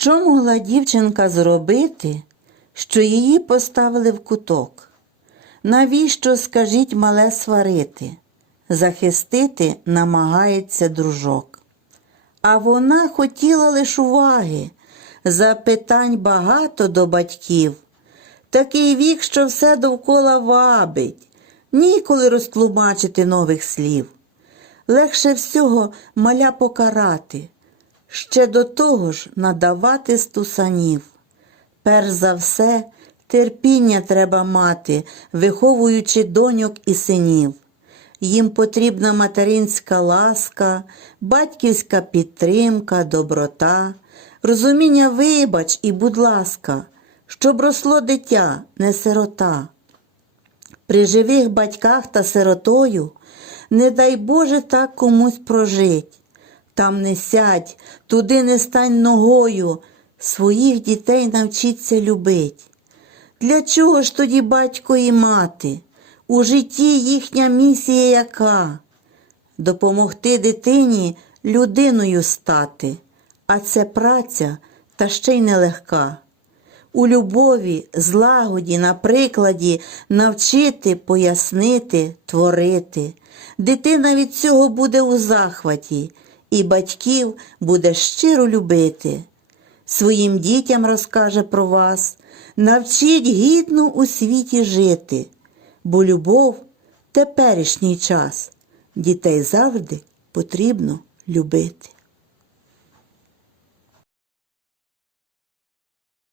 Що могла дівчинка зробити, що її поставили в куток? Навіщо, скажіть, мале сварити? Захистити намагається дружок. А вона хотіла лиш уваги, запитань багато до батьків. Такий вік, що все довкола вабить, ніколи розтлумачити нових слів. Легше всього маля покарати, ще до того ж надавати стусанів. Перш за все, терпіння треба мати, виховуючи доньок і синів. Їм потрібна материнська ласка, батьківська підтримка, доброта, розуміння вибач і, будь ласка, щоб росло дитя, не сирота. При живих батьках та сиротою не дай Боже так комусь прожить. Там не сядь, туди не стань ногою, своїх дітей навчиться любить. Для чого ж тоді батько і мати? У житті їхня місія яка? Допомогти дитині людиною стати, а це праця та ще й нелегка. У любові, злагоді, на прикладі навчити, пояснити, творити. Дитина від цього буде у захваті, і батьків буде щиро любити. Своїм дітям розкаже про вас, навчить гідно у світі жити, бо любов теперішній час дітей завжди потрібно любити.